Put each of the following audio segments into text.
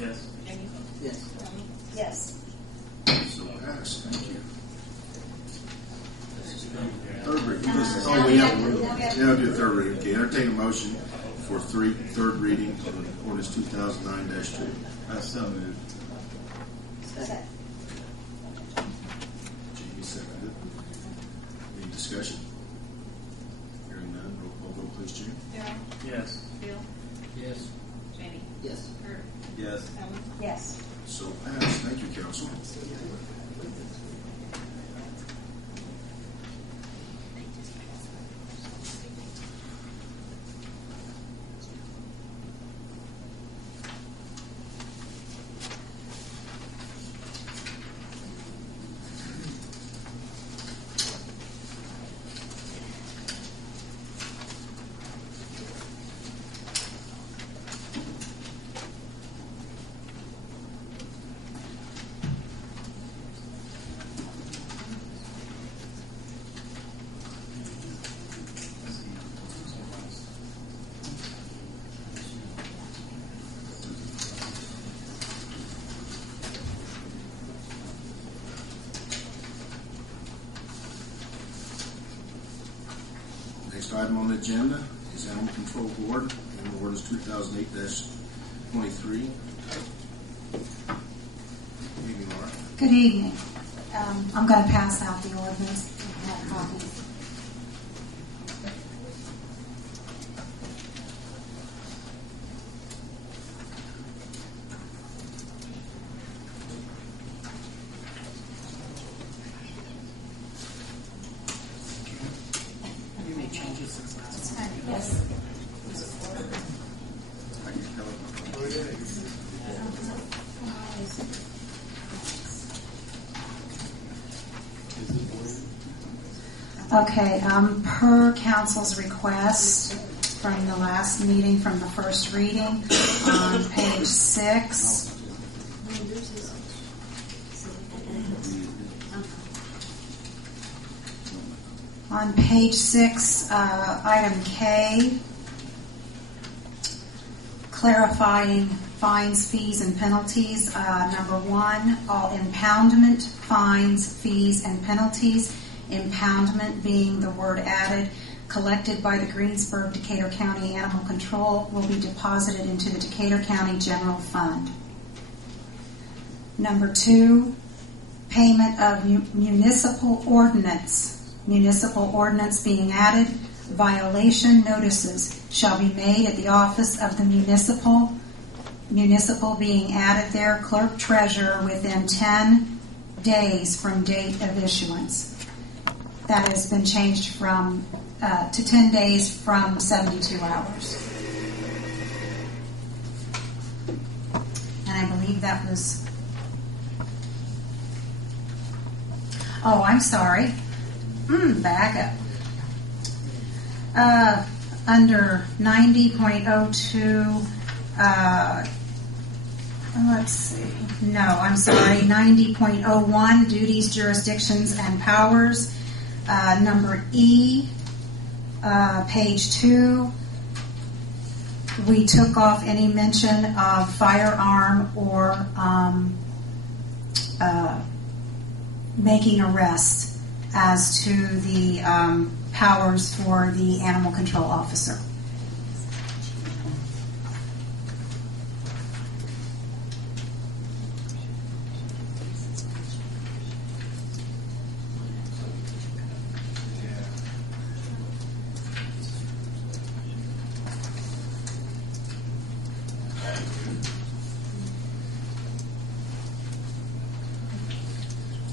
Yes. Amy? Yes. Tony? Yes. So passed. Thank you. Third reading. Now we have- Yeah, I'll do third reading. Okay, entertain a motion for third reading on ordinance 2009-2. I so moved. Second. Jamie seconded. Any discussion? Hearing none, roll call vote, please, Jamie. Darryl? Yes. Bill? Yes. Jamie? Yes. Kurt? Yes. Ellen? Yes. So passed. Thank you, council. Next item on the agenda is Animal Control Board, and ordinance 2008-23. Good evening, Laura. Good evening. I'm going to pass out the ordinance. I have copies. You made changes since last Okay, yes. I can tell it. Okay, per council's request from the last meeting, from the first reading, on page 6. On page 6, item K, clarifying fines, fees, and penalties. Number 1, all impoundment, fines, fees, and penalties. Impoundment being the word added, collected by the Greensburg Decatur County Animal Control, will be deposited into the Decatur County General Fund. Number 2, payment of municipal ordinance. Municipal ordinance being added, violation notices shall be made at the office of the municipal being added there, clerk treasurer, within 10 days from date of issuance. That has been changed from to 10 days from 72 hours. And I believe that was... Oh, I'm sorry. Back up. Under 90.02, let's see. No, I'm sorry. 90.01, duties, jurisdictions, and powers. Number E, page 2, we took off any mention of firearm or making arrests as to the powers for the animal control officer.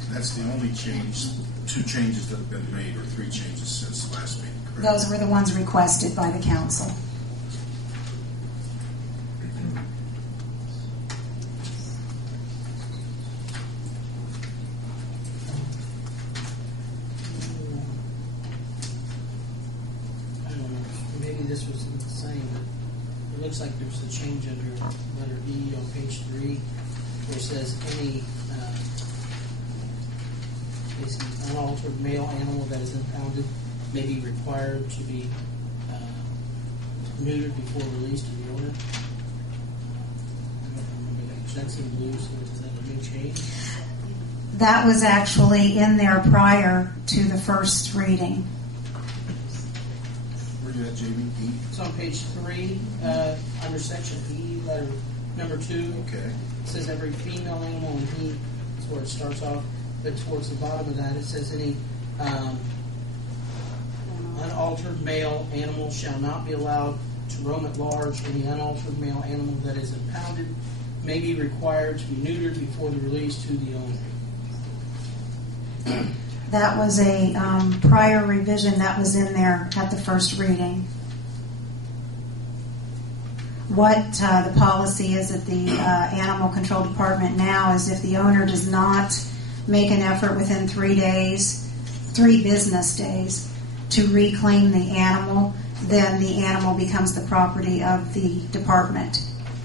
That's the only change, 2 changes that have been made, or 3 changes since the last meeting, correct? Those were the ones requested by the council. I don't know. Maybe this was the same, but it looks like there's a change under letter E on page 3, where it says any basically unaltered male animal that is impounded may be required to be neutered before release to the owner. I don't remember that that's in blue, so is that a new change? That was actually in there prior to the first reading. Where you at, Jamie? E? It's on page 3, under section E, letter number 2. Okay. It says every female animal, and he, that's where it starts off, but towards the bottom of that it says any unaltered male animal shall not be allowed to roam at large. Any unaltered male animal that is impounded may be required to be neutered before the release to the owner. That was a prior revision that was in there at the first reading. What the policy is at the Animal Control Department now is if the owner does not make an effort within 3 business days, to reclaim the animal, then the animal becomes the property of the department.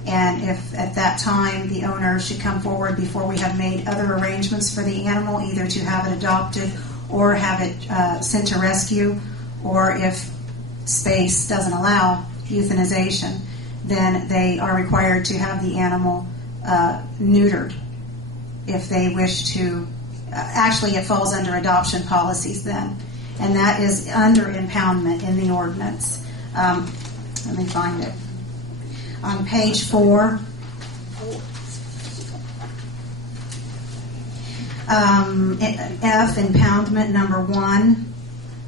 And if at that time the owner should come forward before we have made other arrangements for the animal, either to have it adopted or have it sent to rescue, or if space doesn't allow euthanization, then they are required to have the animal neutered if they wish to. Actually, it falls under adoption policies then, and that is under impoundment in the ordinance. Let me find it. On page 4, F, impoundment number 1,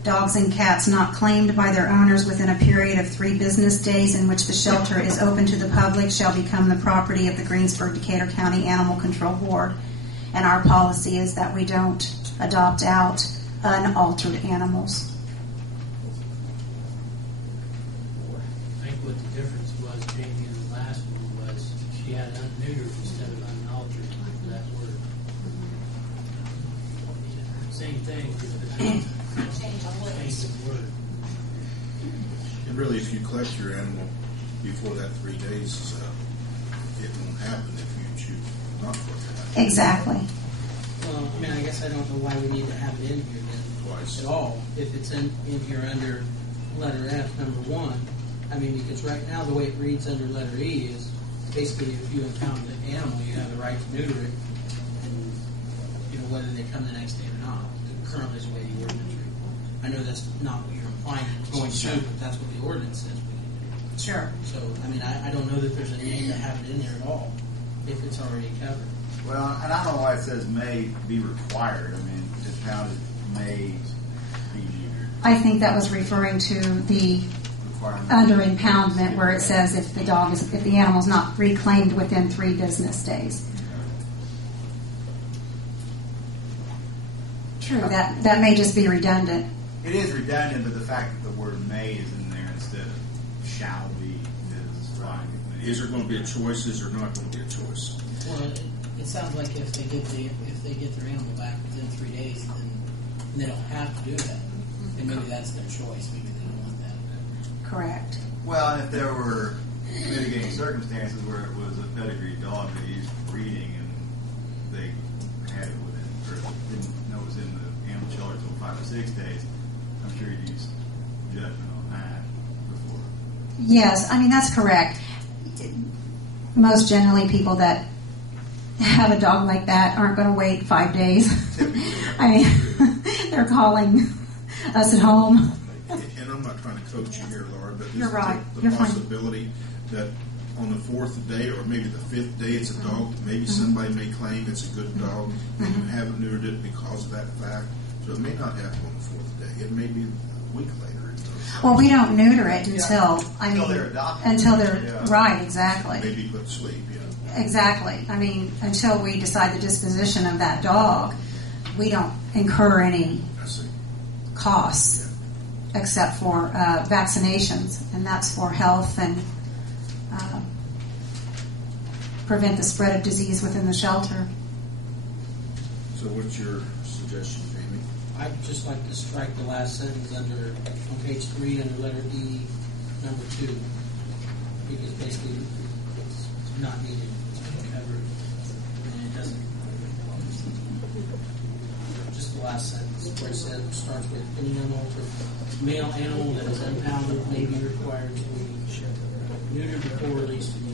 dogs and cats not claimed by their owners within a period of 3 business days in which the shelter is open to the public shall become the property of the Greensburg Decatur County Animal Control Board. And our policy is that we don't adopt out unaltered animals. I think what the difference was, Jamie, in the last one was she had unneutered instead of unaltered for that word. Same thing, just Change the change words. the word. And really, if you collect your animal before that 3 days is up, it won't happen if you choose not to collect it. Exactly. Well, I mean, I guess I don't know why we need to have it in here then Twice. at all. If it's in here under letter F, number 1, I mean, because right now the way it reads under letter E is basically if you impound an animal, you have the right to neuter it, and whether they come the next day or not. Currently is the way the ordinance reads. I know that's not what you're implying going to, but that's what the ordinance says we need to do. Sure. So, I mean, I don't know that there's a need to have it in there at all if it's already covered. Well, and I don't know why it says may be required. I mean, impounded may be neutered. I think that was referring to the Requirement. under impoundment where it says if the animal is not reclaimed within 3 business days. True, that may just be redundant. It is redundant, but the fact that the word may is in there instead of shall be is fine. Is there going to be a choice? Is there not going to be a choice? Well, it sounds like if they get their animal back within 3 days, then they don't have to do that. And maybe that's their choice. Maybe they don't want that. Correct. Well, and if there were mitigating circumstances where it was a pedigree dog they used for breeding and they had it within, or didn't know it was in the animal shelter until 5 or 6 days, I'm sure you'd use judgment on that before. Yes, I mean, that's correct. Most generally, people that have a dog like that aren't going to wait 5 days. I mean, they're calling us at home. And I'm not trying to coach you here, Laura, but You're right. the You're fine. possibility that on the 4th day or maybe the 5th day it's a dog, maybe somebody may claim it's a good dog and you haven't neutered it because of that fact. So it may not happen on the 4th day. It may be a week later. Well, we don't neuter it until they're adopted. until they're Yeah. right, exactly. Maybe put to sleep, Exactly. I mean, until we decide the disposition of that dog, we don't incur any I see. costs except for vaccinations, and that's for health and prevent the spread of disease within the shelter. So what's your suggestion, Jamie? I'd just like to strike the last sentence on page 3 under letter E, number 2, because basically it's not needed. It's been covered, and it doesn't. Just the last sentence where it says starts with any unaltered male animal that is impounded may be required to be neutered before release to the